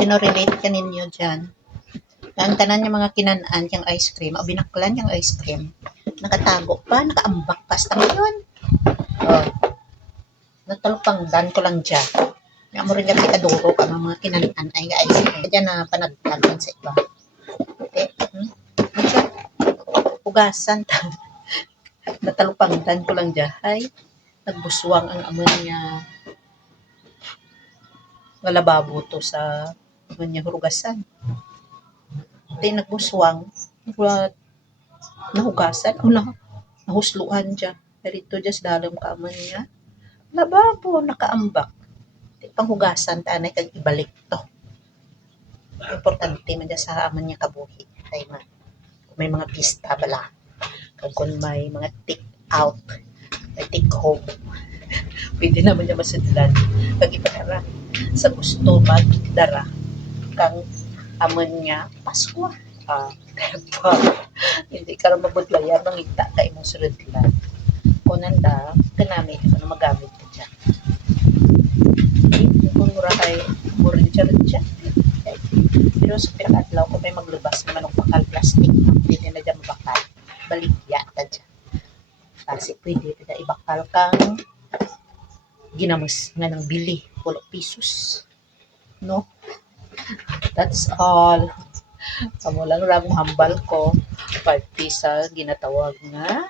Sino relate ka ninyo dyan? Ang tanan yung mga kinanaan yung ice cream, o binaklan yung ice cream. Nakatago pa, nakaambak pa sa ngayon. Oh, natulpangdan ko lang dyan. Nga mo rin yung pikaduro ka mga kinanaan ay ice cream. Dyan na panagtagan sa iba. Okay? Ano ugasan ta. Natalupangdan ko lang dyan. Ay, nagbuswang ang amon niya nga lababo to sa amon niya hurugasan. Tay nagbuswang, nahugasan o nahusluhan dyan. Dito dyan sa dalam ka amon niya. Lababo, nakaambak. Di panghugasan ta anay kag ibalik to. Importante man dyan sa amon niya kabuhi. Ay man. Kung may mga pista bala. Kung may mga take out, may take home. Pwede naman niya masidlan. Pag ipadara sa gusto magdara kang amon niya Pasko. Diba? Hindi ka rin mabudlayan mangita ka imong surudlan. Kung nanda, kanami ano magamit ka dyan. Kung mura kay mura dyan. Pero sa pinakadlaw ko may maglubas naman ng bakal plastic. Hindi na dyan mabakal. Baligya ka dyan. Kasi pwede na ibakal kang ginamos nga ng bili. 10 pesos. No? That's all. Amo lang ramong hambal ko. Party sa ginatawag nga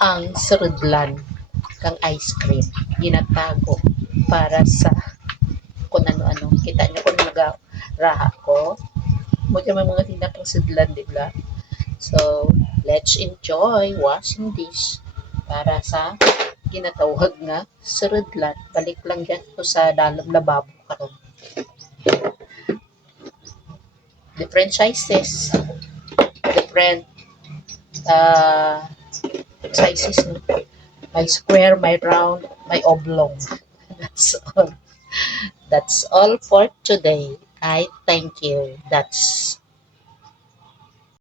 ang surudlan kang ice cream. Ginatago para sa kung ano-ano. Kita nyo kung nag-raha ko. Muna may mga tinapang sudlan, diba? So, let's enjoy washing dish para sa ginatawag nga surudlan. Balik lang yan ko sa dalam lababo karon. Different sizes. Different sizes. No? May square, may round, may oblong. That's all. That's all for today. I thank you. That's